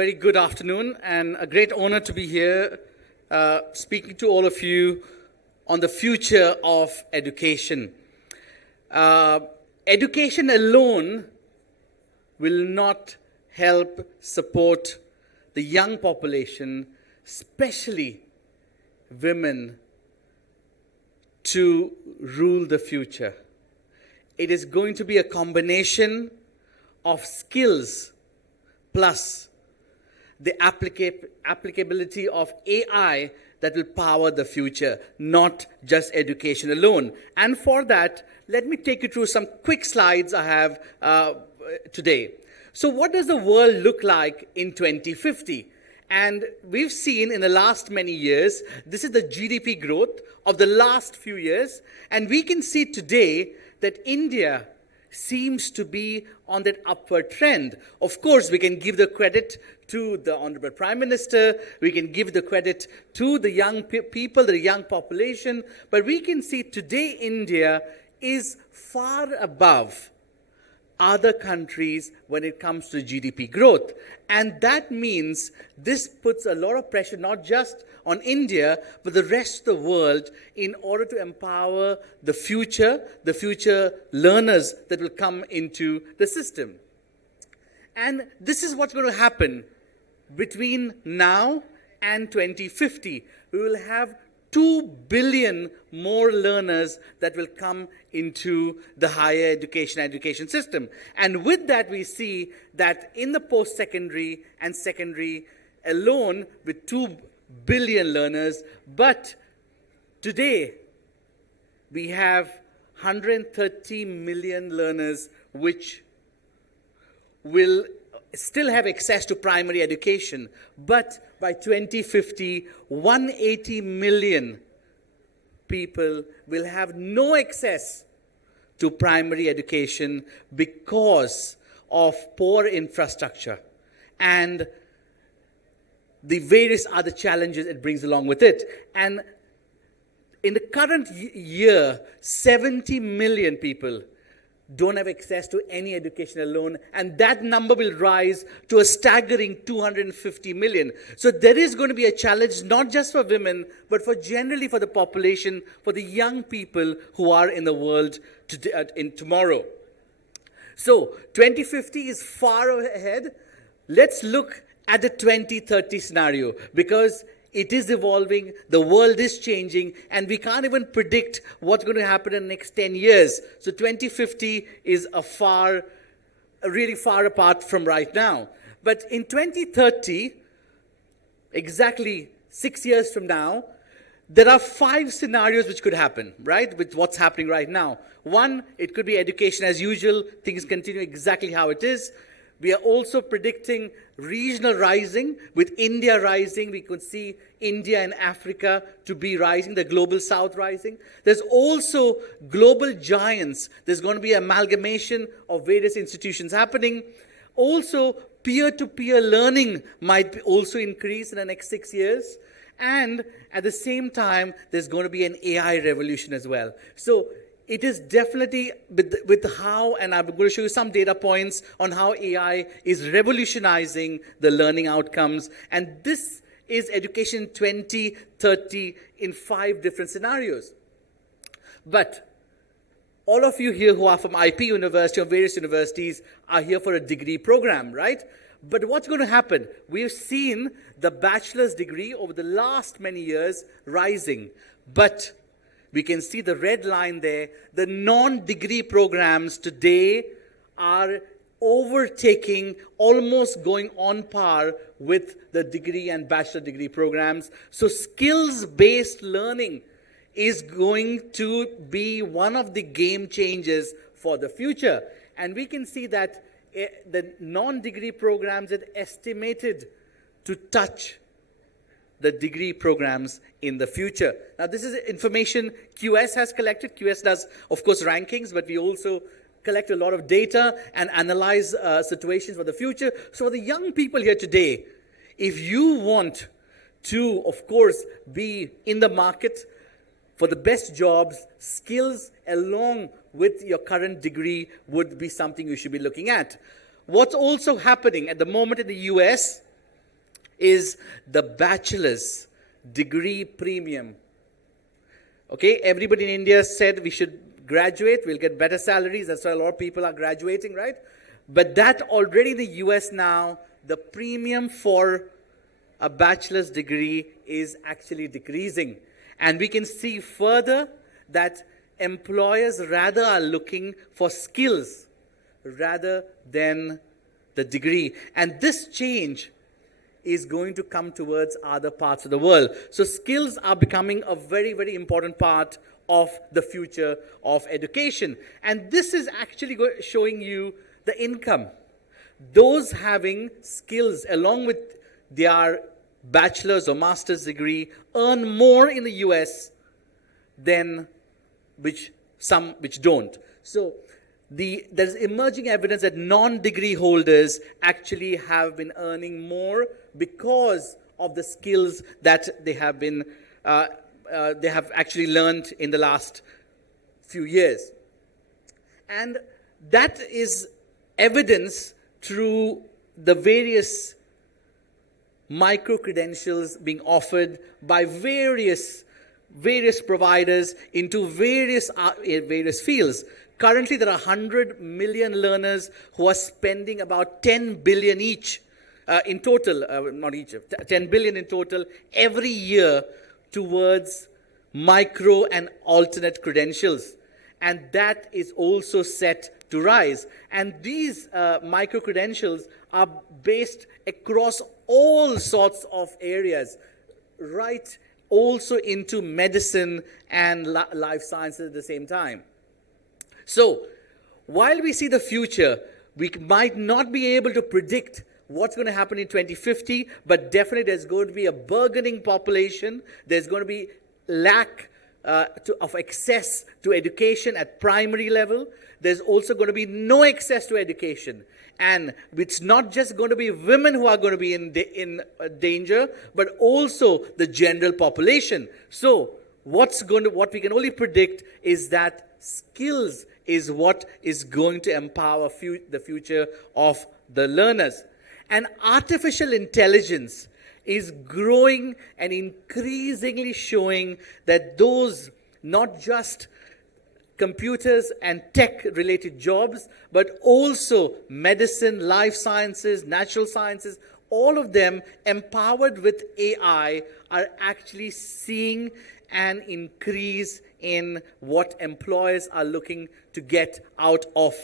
very good afternoon and a great honor to be here speaking to all of you on the future of education. Education alone will not help support the young population, especially women, to rule the future. It is going to be a combination of skills plus the applicability of AI that will power the future, not just education alone. And for that, let me take you through some quick slides I have today. So what does the world look like in 2050? And we've seen in the last many years, this is the GDP growth of the last few years. And we can see today that India seems to be on that upward trend. Of course, we can give the credit to the Honorable Prime Minister, we can give the credit to the young people, the young population, but we can see today India is far above other countries when it comes to GDP growth. And that means this puts a lot of pressure not just on India, but the rest of the world in order to empower the future learners that will come into the system. And this is what's going to happen between now and 2050. We will have 2 billion more learners that will come into the higher education system. And with that, we see that in the post-secondary and secondary alone, with 2 billion learners, but today we have 130 million learners which will still have access to primary education, but by 2050, 180 million people will have no access to primary education because of poor infrastructure and the various other challenges it brings along with it. And in the current year, 70 million people don't have access to any education alone, and that number will rise to a staggering 250 million. So there is going to be a challenge not just for women, but for generally for the population, for the young people who are in the world today, in tomorrow. So 2050 is far ahead. Let's look at the 2030 scenario, because it is evolving, the world is changing, and we can't even predict what's going to happen in the next 10 years. So 2050 is really far apart from right now. But in 2030, exactly 6 years from now, there are 5 scenarios which could happen, right, with what's happening right now. One, it could be education as usual, things continue exactly how it is. We are also predicting regional rising. With India rising, we could see India and Africa to be rising, the global south rising. There's also global giants. There's going to be amalgamation of various institutions happening. Also, peer-to-peer learning might also increase in the next 6 years. And at the same time, there's going to be an AI revolution as well. So it is definitely with how, and I'm going to show you some data points on how AI is revolutionizing the learning outcomes. And this is Education 2030 in 5 different scenarios. But all of you here who are from IP University or various universities are here for a degree program, right? But what's going to happen? We've seen the bachelor's degree over the last many years rising. But we can see the red line there. The non-degree programs today are overtaking, almost going on par with the degree and bachelor degree programs. So skills-based learning is going to be one of the game changers for the future. And we can see that the non-degree programs are estimated to touch the degree programs in the future. Now, this is information QS has collected. QS does, of course, rankings, but we also collect a lot of data and analyze situations for the future. So for the young people here today, if you want to, of course, be in the market for the best jobs, skills along with your current degree would be something you should be looking at. What's also happening at the moment in the US is the bachelor's degree premium. Okay, everybody in India said we should graduate, we'll get better salaries. That's why a lot of people are graduating, right? But that already in the US now, the premium for a bachelor's degree is actually decreasing. And we can see further that employers rather are looking for skills rather than the degree. And this change is going to come towards other parts of the world. So skills are becoming a very, very important part of the future of education. And this is actually showing you the income. Those having skills along with their bachelor's or master's degree earn more in the US than some which don't. So there's emerging evidence that non-degree holders actually have been earning more because of the skills that they have actually learned in the last few years. And that is evidence through the various micro-credentials being offered by various providers into various fields. Currently, there are 100 million learners who are spending about 10 billion each in total, not each, 10 billion in total every year towards micro and alternate credentials. And that is also set to rise. And these micro-credentials are based across all sorts of areas, right also into medicine and life sciences at the same time. So, while we see the future, we might not be able to predict what's going to happen in 2050, but definitely there's going to be a burgeoning population. There's going to be lack of access to education at primary level. There's also going to be no access to education. And it's not just going to be women who are going to be in danger, but also the general population. So what we can only predict is that skills is what is going to empower the future of the learners. And artificial intelligence is growing and increasingly showing that those not just computers and tech-related jobs, but also medicine, life sciences, natural sciences, all of them empowered with AI are actually seeing an increase in what employers are looking to get out of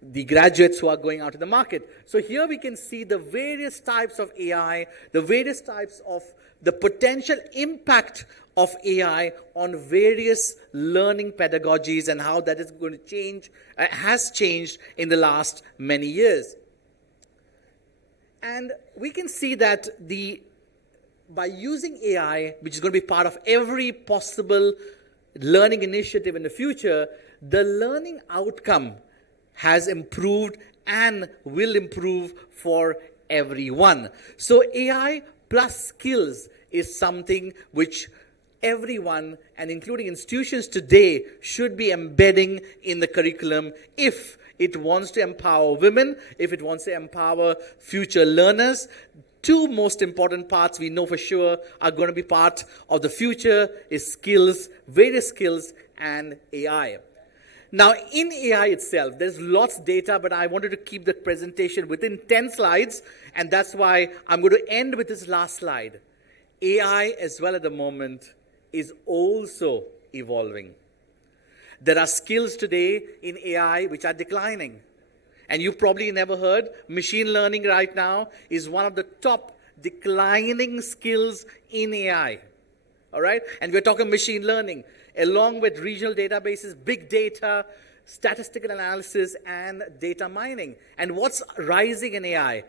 the graduates who are going out to the market. So here we can see the various types of AI, the various types of the potential impact of AI on various learning pedagogies and how that is going to change, has changed in the last many years. And we can see that by using AI, which is going to be part of every possible learning initiative in the future, the learning outcome has improved and will improve for everyone. So AI plus skills is something which everyone, and including institutions today, should be embedding in the curriculum if it wants to empower women, if it wants to empower future learners. Two most important parts we know for sure are going to be part of the future is skills, various skills, and AI. Now, in AI itself, there's lots of data, but I wanted to keep the presentation within 10 slides, and that's why I'm going to end with this last slide. AI, as well at the moment, is also evolving. There are skills today in AI which are declining. And you've probably never heard, machine learning right now is one of the top declining skills in AI. All right? And we're talking machine learning, along with regional databases, big data, statistical analysis, and data mining. And what's rising in AI?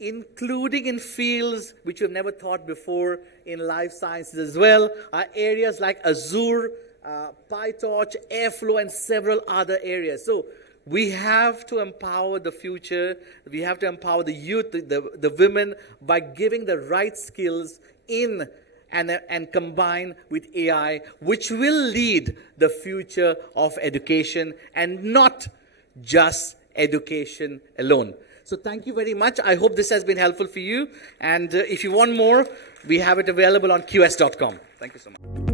Including in fields which we've never thought before in life sciences as well, are areas like Azure, PyTorch, Airflow, and several other areas. So we have to empower the future. We have to empower the youth, the women, by giving the right skills in and combine with AI, which will lead the future of education and not just education alone. So thank you very much. I hope this has been helpful for you. And if you want more, we have it available on qs.com. Thank you so much.